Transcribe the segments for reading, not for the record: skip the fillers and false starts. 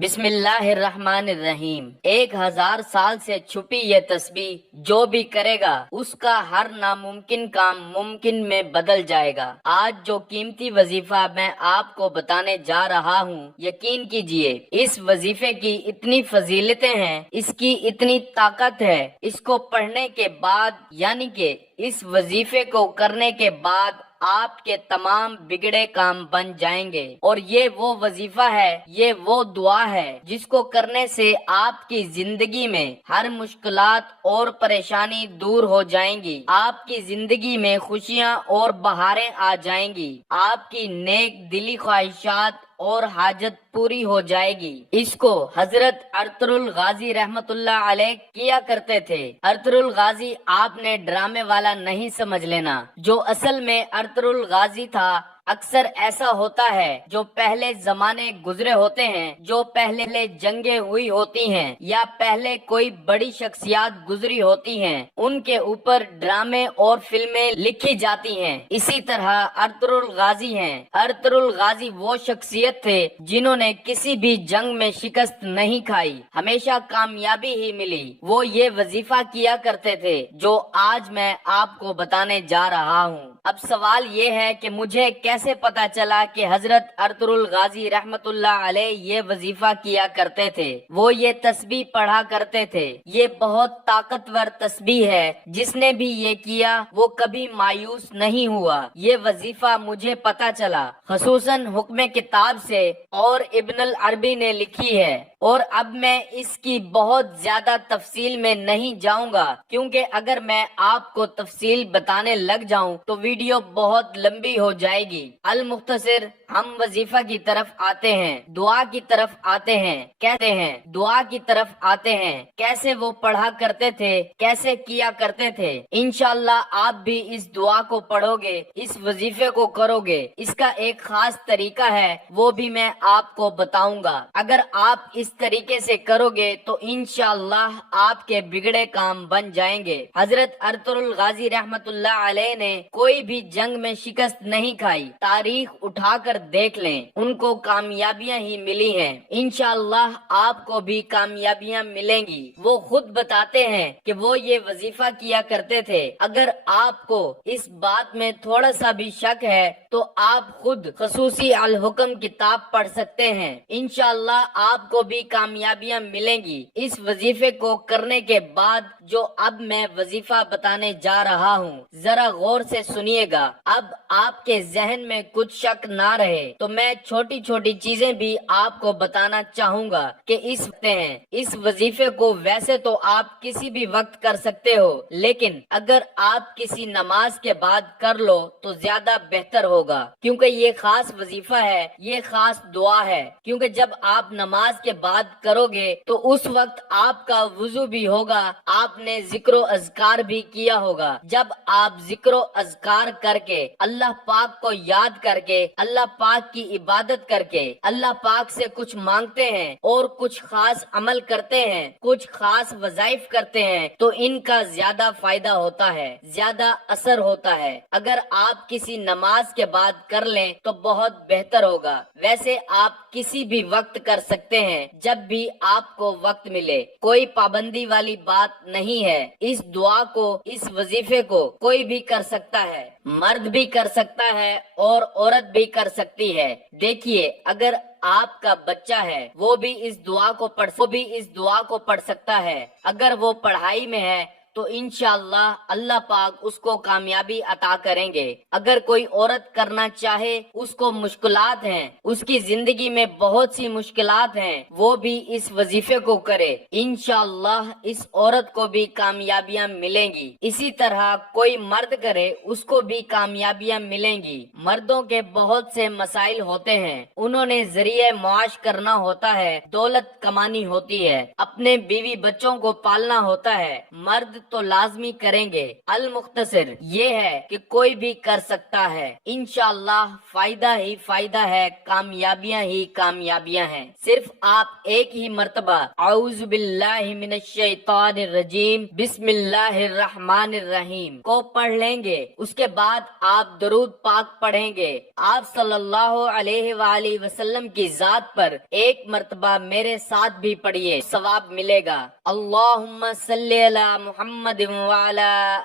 بسم اللہ الرحمن الرحیم۔ 1000 سال سے چھپی یہ تسبیح جو بھی کرے گا اس کا ہر ناممکن کام ممکن میں بدل جائے گا۔ آج جو قیمتی وظیفہ میں آپ کو بتانے جا رہا ہوں، یقین کیجئے اس وظیفے کی اتنی فضیلتیں ہیں، اس کی اتنی طاقت ہے، اس کو پڑھنے کے بعد یعنی کہ اس وظیفے کو کرنے کے بعد آپ کے تمام بگڑے کام بن جائیں گے۔ اور یہ وہ وظیفہ ہے، یہ وہ دعا ہے جس کو کرنے سے آپ کی زندگی میں ہر مشکلات اور پریشانی دور ہو جائیں گی، آپ کی زندگی میں خوشیاں اور بہاریں آ جائیں گی، آپ کی نیک دلی خواہشات اور حاجت پوری ہو جائے گی۔ اس کو حضرت ارطغرل غازی رحمت اللہ علیہ کیا کرتے تھے۔ ارطغرل غازی آپ نے ڈرامے والا نہیں سمجھ لینا، جو اصل میں ارطغرل غازی تھا۔ اکثر ایسا ہوتا ہے جو پہلے زمانے گزرے ہوتے ہیں، جو پہلے جنگیں ہوئی ہوتی ہیں یا پہلے کوئی بڑی شخصیات گزری ہوتی ہیں، ان کے اوپر ڈرامے اور فلمیں لکھی جاتی ہیں۔ اسی طرح ارطغرل غازی ہیں۔ ارطغرل غازی وہ شخصیت تھے جنہوں نے کسی بھی جنگ میں شکست نہیں کھائی، ہمیشہ کامیابی ہی ملی۔ وہ یہ وظیفہ کیا کرتے تھے جو آج میں آپ کو بتانے جا رہا ہوں۔ اب سوال یہ ہے کہ مجھے کیسے پتا چلا کہ حضرت ارطغرل غازی رحمت اللہ علیہ یہ وظیفہ کیا کرتے تھے، وہ یہ تسبیح پڑھا کرتے تھے۔ یہ بہت طاقتور تسبیح ہے، جس نے بھی یہ کیا وہ کبھی مایوس نہیں ہوا۔ یہ وظیفہ مجھے پتا چلا خصوصاً حکم کتاب سے، اور ابن العربی نے لکھی ہے، اور اب میں اس کی بہت زیادہ تفصیل میں نہیں جاؤں گا، کیونکہ اگر میں آپ کو تفصیل بتانے لگ جاؤں تو ویڈیو بہت لمبی ہو جائے گی۔ المختصر ہم وظیفہ کی طرف آتے ہیں، دعا کی طرف آتے ہیں، کہتے ہیں دعا کی طرف آتے ہیں، کیسے وہ پڑھا کرتے تھے، کیسے کیا کرتے تھے۔ انشاءاللہ آپ بھی اس دعا کو پڑھو گے، اس وظیفے کو کرو گے۔ اس کا ایک خاص طریقہ ہے، وہ بھی میں آپ کو بتاؤں گا۔ اگر آپ اس طریقے سے کرو گے تو انشاءاللہ آپ کے بگڑے کام بن جائیں گے۔ حضرت ارطغرل غازی رحمت اللہ علیہ نے کوئی بھی جنگ میں شکست نہیں کھائی، تاریخ اٹھا کر دیکھ لیں، ان کو کامیابیاں ہی ملی ہیں۔ انشاءاللہ آپ کو بھی کامیابیاں ملیں گی۔ وہ خود بتاتے ہیں کہ وہ یہ وظیفہ کیا کرتے تھے۔ اگر آپ کو اس بات میں تھوڑا سا بھی شک ہے تو آپ خود خصوصی الحکم کتاب پڑھ سکتے ہیں، انشاءاللہ آپ کو بھی کامیابیاں ملیں گی۔ اس وظیفے کو کرنے کے بعد جو اب میں وظیفہ بتانے جا رہا ہوں، ذرا غور سے سنیے گا۔ اب آپ کے ذہن میں کچھ شک نہ رہے تو میں چھوٹی چھوٹی چیزیں بھی آپ کو بتانا چاہوں گا کہ اس وظیفے کو ویسے تو آپ کسی بھی وقت کر سکتے ہو، لیکن اگر آپ کسی نماز کے بعد کر لو تو زیادہ بہتر ہوگا، کیونکہ یہ خاص وظیفہ ہے، یہ خاص دعا ہے۔ کیونکہ جب آپ نماز کے بعد کرو گے تو اس وقت آپ کا وضو بھی ہوگا، آپ نے ذکر و اذکار بھی کیا ہوگا۔ جب آپ ذکر و اذکار کر کے اللہ پاک کو یاد کر کے، اللہ پاک کی عبادت کر کے، اللہ پاک سے کچھ مانگتے ہیں اور کچھ خاص عمل کرتے ہیں، کچھ خاص وظائف کرتے ہیں تو ان کا زیادہ فائدہ ہوتا ہے، زیادہ اثر ہوتا ہے۔ اگر آپ کسی نماز کے بعد کر لیں تو بہت بہتر ہوگا۔ ویسے آپ کسی بھی وقت کر سکتے ہیں، جب بھی آپ کو وقت ملے، کوئی پابندی والی بات نہیں ہے۔ اس دعا کو، اس وظیفے کو کوئی بھی کر سکتا ہے، مرد بھی کر سکتا ہے اور عورت بھی کر سکتی ہے۔ دیکھیے اگر آپ کا بچہ ہے وہ بھی اس دعا کو پڑھ سکتا ہے۔ اگر وہ پڑھائی میں ہے تو انشاءاللہ اللہ پاک اس کو کامیابی عطا کریں گے۔ اگر کوئی عورت کرنا چاہے، اس کو مشکلات ہیں، اس کی زندگی میں بہت سی مشکلات ہیں، وہ بھی اس وظیفے کو کرے، انشاءاللہ اس عورت کو بھی کامیابیاں ملیں گی۔ اسی طرح کوئی مرد کرے، اس کو بھی کامیابیاں ملیں گی۔ مردوں کے بہت سے مسائل ہوتے ہیں، انہوں نے ذریعہ معاش کرنا ہوتا ہے، دولت کمانی ہوتی ہے، اپنے بیوی بچوں کو پالنا ہوتا ہے۔ مرد تو لازمی کریں گے۔ المختصر یہ ہے کہ کوئی بھی کر سکتا ہے، انشاءاللہ فائدہ ہی فائدہ ہے، کامیابیاں ہی کامیابیاں ہیں۔ صرف آپ ایک ہی مرتبہ اعوذ باللہ من الشیطان الرجیم بسم اللہ الرحمن الرحیم کو پڑھ لیں گے، اس کے بعد آپ درود پاک پڑھیں گے۔ آپ صلی اللہ علیہ وآلہ وسلم کی ذات پر ایک مرتبہ میرے ساتھ بھی پڑھیے، ثواب ملے گا۔ اللہم صلی علی محمد وعلی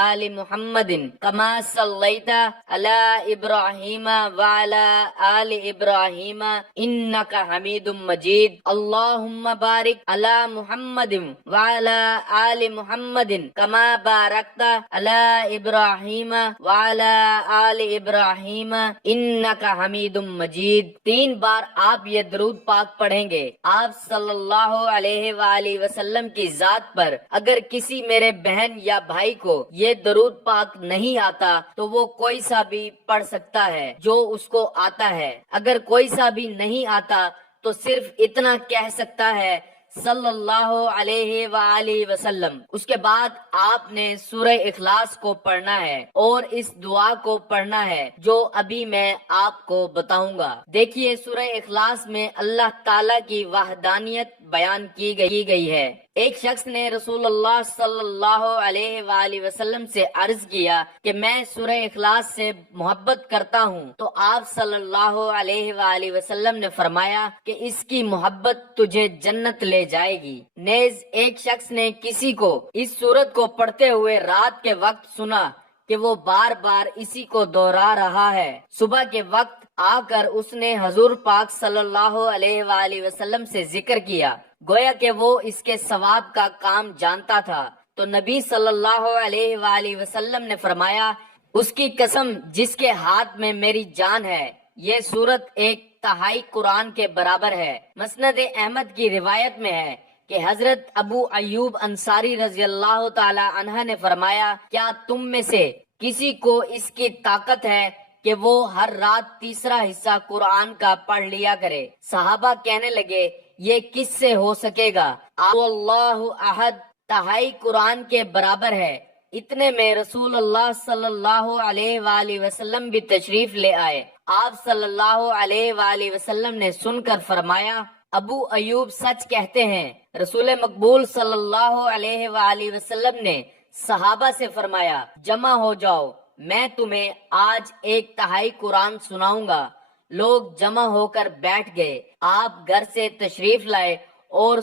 آل محمد کما صلیت علی ابراہیم وعلی آل ابراہیم انک حمید مجید۔ اللہم بارک علی محمد وعلی آل محمد کما بارکت علی ابراہیم وعلی آل ابراہیم انک حمید مجید۔ 3 بار آپ یہ درود پاک پڑھیں گے۔ آپ صلی اللہ علیہ وآلہ وسلم کی ذات پر اگر کسی میرے بہن یا بھائی کو یہ درود پاک نہیں آتا تو وہ کوئی سا بھی پڑھ سکتا ہے جو اس کو آتا ہے۔ اگر کوئی سا بھی نہیں آتا تو صرف اتنا کہہ سکتا ہے صلی اللہ علیہ وآلہ وسلم۔ اس کے بعد آپ نے سورہ اخلاص کو پڑھنا ہے اور اس دعا کو پڑھنا ہے جو ابھی میں آپ کو بتاؤں گا۔ دیکھیے سورہ اخلاص میں اللہ تعالی کی وحدانیت بیان کی گئی ہے۔ ایک شخص نے رسول اللہ صلی اللہ علیہ وآلہ وسلم سے عرض کیا کہ میں سورہ اخلاص سے محبت کرتا ہوں، تو آپ صلی اللہ علیہ وآلہ وسلم نے فرمایا کہ اس کی محبت تجھے جنت لے جائے گی۔ نیز ایک شخص نے کسی کو اس سورت کو پڑھتے ہوئے رات کے وقت سنا کہ وہ بار بار اسی کو دوہرا رہا ہے۔ صبح کے وقت آ کر اس نے حضور پاک صلی اللہ علیہ وآلہ وسلم سے ذکر کیا، گویا کہ وہ اس کے ثواب کا کام جانتا تھا۔ تو نبی صلی اللہ علیہ وآلہ وسلم نے فرمایا، اس کی قسم جس کے ہاتھ میں میری جان ہے، یہ سورت ایک تہائی قرآن کے برابر ہے۔ مسند احمد کی روایت میں ہے کہ حضرت ابو ایوب انصاری رضی اللہ تعالی عنہ نے فرمایا، کیا تم میں سے کسی کو اس کی طاقت ہے کہ وہ ہر رات تیسرا حصہ قرآن کا پڑھ لیا کرے؟ صحابہ کہنے لگے، یہ کس سے ہو سکے گا؟ اللہ احد تہائی قرآن کے برابر ہے۔ اتنے میں رسول اللہ صلی اللہ علیہ وآلہ وسلم بھی تشریف لے آئے۔ آپ صلی اللہ علیہ وآلہ وسلم نے سن کر فرمایا، ابو ایوب سچ کہتے ہیں۔ رسول مقبول صلی اللہ علیہ وآلہ وسلم نے صحابہ سے فرمایا، جمع ہو جاؤ، میں تمہیں آج ایک تہائی قرآن سناؤں گا۔ لوگ جمع ہو کر بیٹھ گئے۔ آپ گھر سے تشریف لائے اور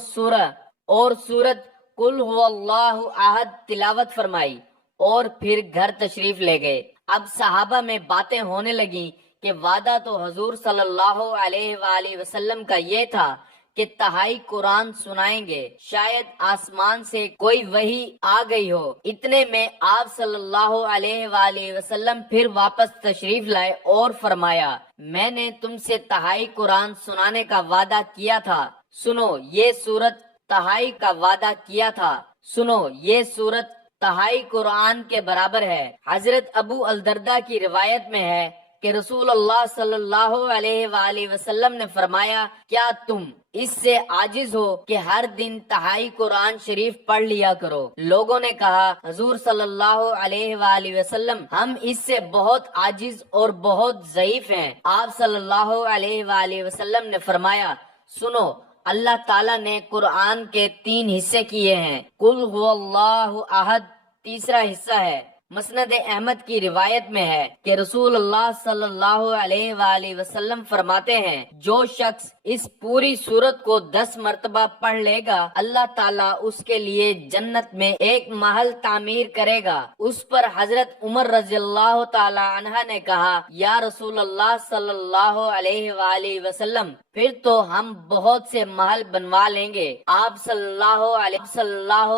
سورت قل هو اللہ احد تلاوت فرمائی اور پھر گھر تشریف لے گئے۔ اب صحابہ میں باتیں ہونے لگیں کہ وعدہ تو حضور صلی اللہ علیہ وآلہ وسلم کا یہ تھا کہ تہائی قرآن سنائیں گے، شاید آسمان سے کوئی وحی آ گئی ہو۔ اتنے میں آپ صلی اللہ علیہ وآلہ وسلم پھر واپس تشریف لائے اور فرمایا، میں نے تم سے تہائی قرآن سنانے کا وعدہ کیا تھا، سنو یہ سورت تہائی کا وعدہ کیا تھا، سنو یہ سورت تہائی قرآن کے برابر ہے۔ حضرت ابو الدرداء کی روایت میں ہے کہ رسول اللہ صلی اللہ علیہ وآلہ وسلم نے فرمایا، کیا تم اس سے عاجز ہو کہ ہر دن تہائی قرآن شریف پڑھ لیا کرو؟ لوگوں نے کہا، حضور صلی اللہ علیہ وآلہ وسلم، ہم اس سے بہت عاجز اور بہت ضعیف ہیں۔ آپ صلی اللہ علیہ وآلہ وسلم نے فرمایا، سنو، اللہ تعالیٰ نے قرآن کے 3 حصے کیے ہیں، قل هو اللہ احد تیسرا حصہ ہے۔ مسند احمد کی روایت میں ہے کہ رسول اللہ صلی اللہ علیہ وآلہ وسلم فرماتے ہیں، جو شخص اس پوری سورت کو 10 مرتبہ پڑھ لے گا، اللہ تعالیٰ اس کے لیے جنت میں ایک محل تعمیر کرے گا۔ اس پر حضرت عمر رضی اللہ تعالی عنہ نے کہا، یا رسول اللہ صلی اللہ علیہ وآلہ وسلم، پھر تو ہم بہت سے محل بنوا لیں گے۔ آپ صلی اللہ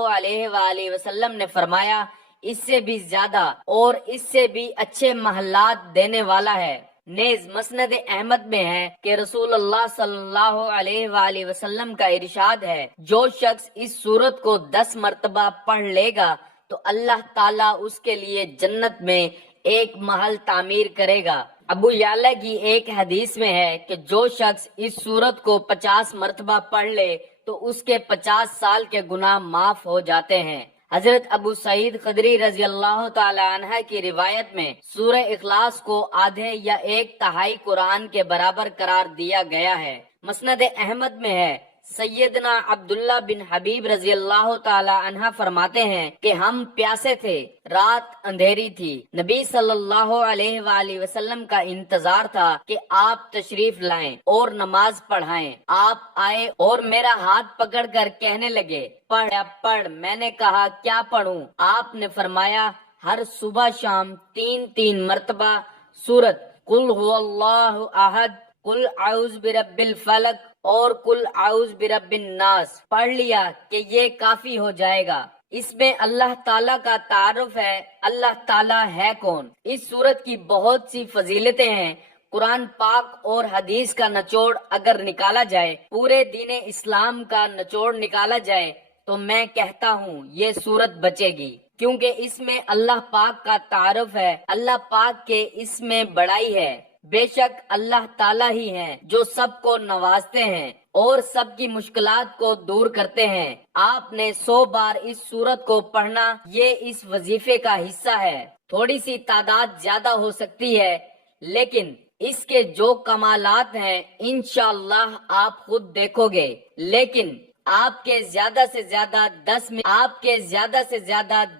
علیہ وآلہ وسلم نے فرمایا، اس سے بھی زیادہ اور اس سے بھی اچھے محلات دینے والا ہے۔ نیز مسند احمد میں ہے کہ رسول اللہ صلی اللہ علیہ وآلہ وسلم کا ارشاد ہے، جو شخص اس سورت کو 10 مرتبہ پڑھ لے گا تو اللہ تعالیٰ اس کے لیے جنت میں ایک محل تعمیر کرے گا۔ ابو یعلا کی ایک حدیث میں ہے کہ جو شخص اس سورت کو 50 مرتبہ پڑھ لے تو اس کے 50 سال کے گناہ معاف ہو جاتے ہیں۔ حضرت ابو سعید خدری رضی اللہ تعالی عنہ کی روایت میں سورہ اخلاص کو آدھے یا ایک تہائی قرآن کے برابر قرار دیا گیا ہے۔ مسند احمد میں ہے، سیدنا عبداللہ بن حبیب رضی اللہ تعالی عنہ فرماتے ہیں کہ ہم پیاسے تھے، رات اندھیری تھی، نبی صلی اللہ علیہ وآلہ وسلم کا انتظار تھا کہ آپ تشریف لائیں اور نماز پڑھائیں۔ آپ آئے اور میرا ہاتھ پکڑ کر کہنے لگے، پڑھ پڑھ۔ میں نے کہا کیا پڑھوں؟ آپ نے فرمایا، ہر صبح شام 3 مرتبہ سورت قل هو اللہ احد، قل اعوذ برب الفلق اور قل اعوذ برب الناس پڑھ لیا کہ یہ کافی ہو جائے گا۔ اس میں اللہ تعالیٰ کا تعارف ہے، اللہ تعالیٰ ہے کون۔ اس سورت کی بہت سی فضیلتیں ہیں۔ قرآن پاک اور حدیث کا نچوڑ اگر نکالا جائے، پورے دین اسلام کا نچوڑ نکالا جائے، تو میں کہتا ہوں یہ سورت بچے گی، کیونکہ اس میں اللہ پاک کا تعارف ہے، اللہ پاک کے اس میں بڑائی ہے۔ بے شک اللہ تعالیٰ ہی ہیں جو سب کو نوازتے ہیں اور سب کی مشکلات کو دور کرتے ہیں۔ آپ نے 100 بار اس سورت کو پڑھنا، یہ اس وظیفے کا حصہ ہے۔ تھوڑی سی تعداد زیادہ ہو سکتی ہے، لیکن اس کے جو کمالات ہیں انشاءاللہ آپ خود دیکھو گے۔ لیکن آپ کے زیادہ سے زیادہ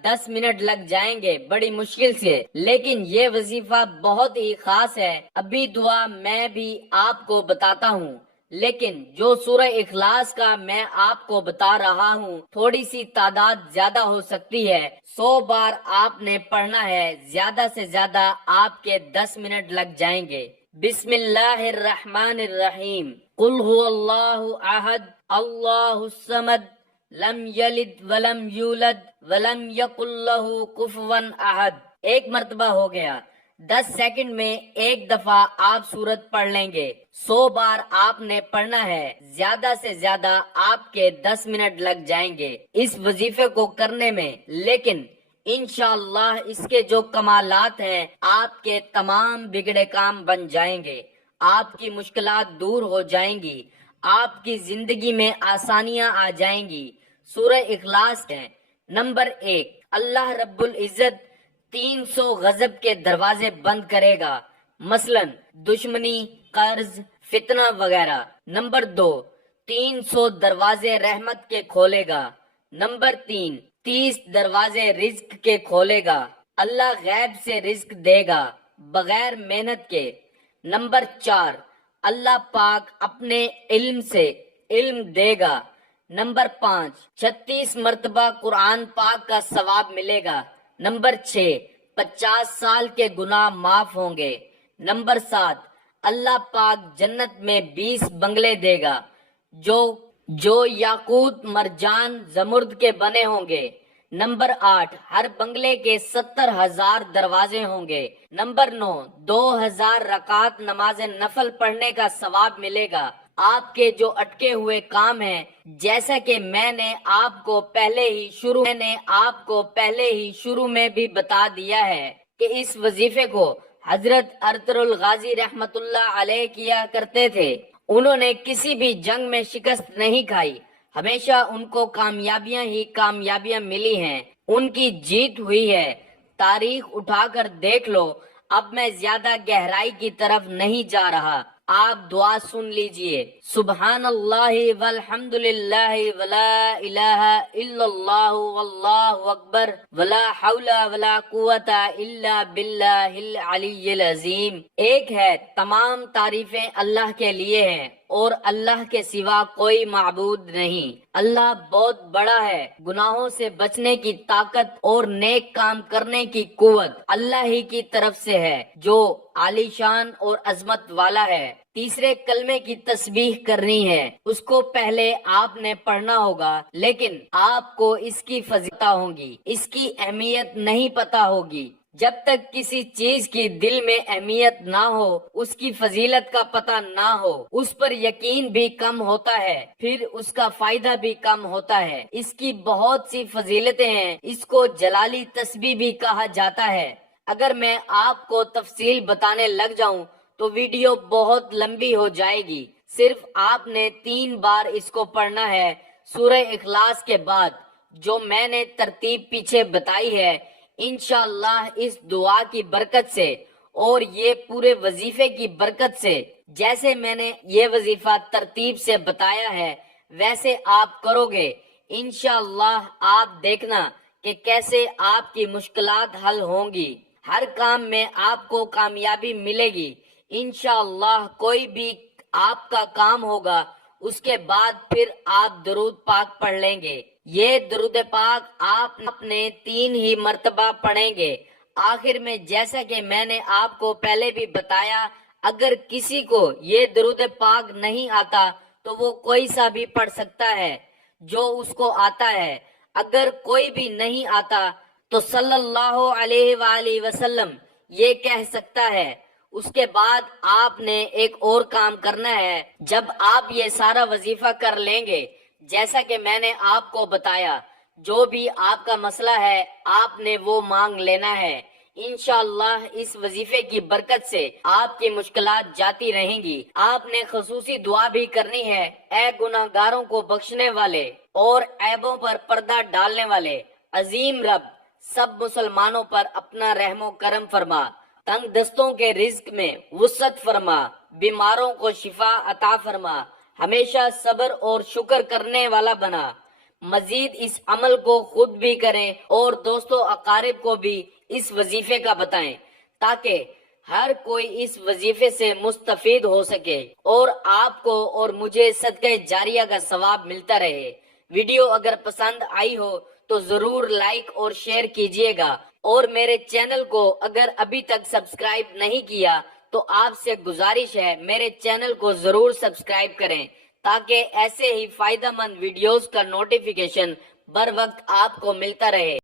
10 منٹ لگ جائیں گے بڑی مشکل سے، لیکن یہ وظیفہ بہت ہی خاص ہے۔ ابھی دعا میں بھی آپ کو بتاتا ہوں، لیکن جو سورہ اخلاص کا میں آپ کو بتا رہا ہوں تھوڑی سی تعداد زیادہ ہو سکتی ہے۔ 100 بار آپ نے پڑھنا ہے، زیادہ سے زیادہ آپ کے 10 منٹ لگ جائیں گے۔ بسم اللہ الرحمن الرحیم۔ قل هو اللہ احد اللہ الصمد لم یلد ولم یولد ولم یکن لہ کفوا احد۔ ایک مرتبہ ہو گیا۔ 10 سیکنڈ میں ایک دفعہ آپ سورت پڑھ لیں گے۔ 100 بار آپ نے پڑھنا ہے، زیادہ سے زیادہ آپ کے 10 منٹ لگ جائیں گے اس وظیفے کو کرنے میں۔ لیکن انشاءاللہ اس کے جو کمالات ہیں، آپ کے تمام بگڑے کام بن جائیں گے، آپ کی مشکلات دور ہو جائیں گی، آپ کی زندگی میں آسانیاں آ جائیں گی۔ سورہ اخلاص ہے۔ نمبر 1، اللہ رب العزت 300 غضب کے دروازے بند کرے گا، مثلا دشمنی، قرض، فتنہ وغیرہ۔ نمبر 2، 300 دروازے رحمت کے کھولے گا۔ نمبر 3، 30 دروازے رزق کے کھولے گا، اللہ غیب سے رزق دے گا بغیر محنت کے۔ نمبر 4، اللہ پاک اپنے علم سے علم دے گا۔ نمبر 5، 36 مرتبہ قرآن پاک کا ثواب ملے گا۔ نمبر 6، 50 سال کے گناہ معاف ہوں گے۔ نمبر 7، اللہ پاک جنت میں 20 بنگلے دے گا جو یاقوت، مرجان، زمرد کے بنے ہوں گے۔ نمبر 8، ہر بنگلے کے 70,000 دروازے ہوں گے۔ نمبر 9، 2000 رکعت نماز نفل پڑھنے کا ثواب ملے گا۔ آپ کے جو اٹکے ہوئے کام ہیں، جیسا کہ میں نے آپ کو پہلے ہی شروع میں بھی بتا دیا ہے کہ اس وظیفے کو حضرت ارطغرل الغازی رحمت اللہ علیہ کیا کرتے تھے۔ انہوں نے کسی بھی جنگ میں شکست نہیں کھائی، ہمیشہ ان کو کامیابیاں ہی کامیابیاں ملی ہیں، ان کی جیت ہوئی ہے۔ تاریخ اٹھا کر دیکھ لو۔ اب میں زیادہ گہرائی کی طرف نہیں جا رہا، آپ دعا سن لیجئے۔ سبحان اللہ والحمد للہ ولا الہ الا اللہ واللہ اکبر ولا حول ولا قوت الا باللہ العلی العظیم۔ ایک ہے، تمام تعریفیں اللہ کے لیے ہیں اور اللہ کے سوا کوئی معبود نہیں۔ اللہ بہت بڑا ہے، گناہوں سے بچنے کی طاقت اور نیک کام کرنے کی قوت اللہ ہی کی طرف سے ہے جو عالی شان اور عظمت والا ہے۔ تیسرے کلمے کی تسبیح کرنی ہے، اس کو پہلے آپ نے پڑھنا ہوگا، لیکن آپ کو اس کی فضیلت ہوگی، اس کی اہمیت نہیں پتا ہوگی۔ جب تک کسی چیز کی دل میں اہمیت نہ ہو، اس کی فضیلت کا پتہ نہ ہو، اس پر یقین بھی کم ہوتا ہے، پھر اس کا فائدہ بھی کم ہوتا ہے۔ اس کی بہت سی فضیلتیں ہیں، اس کو جلالی تسبیح بھی کہا جاتا ہے۔ اگر میں آپ کو تفصیل بتانے لگ جاؤں تو ویڈیو بہت لمبی ہو جائے گی۔ صرف آپ نے 3 بار اس کو پڑھنا ہے سورہ اخلاص کے بعد۔ جو میں نے ترتیب پیچھے بتائی ہے، انشاءاللہ اس دعا کی برکت سے اور یہ پورے وظیفے کی برکت سے، جیسے میں نے یہ وظیفہ ترتیب سے بتایا ہے ویسے آپ کرو گے، انشاءاللہ آپ دیکھنا کہ کیسے آپ کی مشکلات حل ہوں گی، ہر کام میں آپ کو کامیابی ملے گی انشاءاللہ۔ کوئی بھی آپ کا کام ہوگا اس کے بعد پھر آپ درود پاک پڑھ لیں گے، یہ درود پاک آپ اپنے 3 ہی مرتبہ پڑھیں گے۔ آخر میں جیسا کہ میں نے آپ کو پہلے بھی بتایا، اگر کسی کو یہ درود پاک نہیں آتا تو وہ کوئی سا بھی پڑھ سکتا ہے جو اس کو آتا ہے، اگر کوئی بھی نہیں آتا تو صلی اللہ علیہ وآلہ وسلم یہ کہہ سکتا ہے۔ اس کے بعد آپ نے ایک اور کام کرنا ہے، جب آپ یہ سارا وظیفہ کر لیں گے جیسا کہ میں نے آپ کو بتایا، جو بھی آپ کا مسئلہ ہے آپ نے وہ مانگ لینا ہے، انشاءاللہ اس وظیفے کی برکت سے آپ کی مشکلات جاتی رہیں گی۔ آپ نے خصوصی دعا بھی کرنی ہے، اے گناہگاروں کو بخشنے والے اور عیبوں پر پردہ ڈالنے والے عظیم رب، سب مسلمانوں پر اپنا رحم و کرم فرما، تنگ دستوں کے رزق میں وسعت فرما، بیماروں کو شفا عطا فرما، ہمیشہ صبر اور شکر کرنے والا بنا۔ مزید اس عمل کو خود بھی کریں اور دوستوں اقارب کو بھی اس وظیفے کا بتائیں تاکہ ہر کوئی اس وظیفے سے مستفید ہو سکے اور آپ کو اور مجھے صدقہ جاریہ کا ثواب ملتا رہے۔ ویڈیو اگر پسند آئی ہو تو ضرور لائک اور شیئر کیجئے گا، اور میرے چینل کو اگر ابھی تک سبسکرائب نہیں کیا تو آپ سے گزارش ہے میرے چینل کو ضرور سبسکرائب کریں تاکہ ایسے ہی فائدہ مند ویڈیوز کا نوٹیفیکیشن بر وقت آپ کو ملتا رہے۔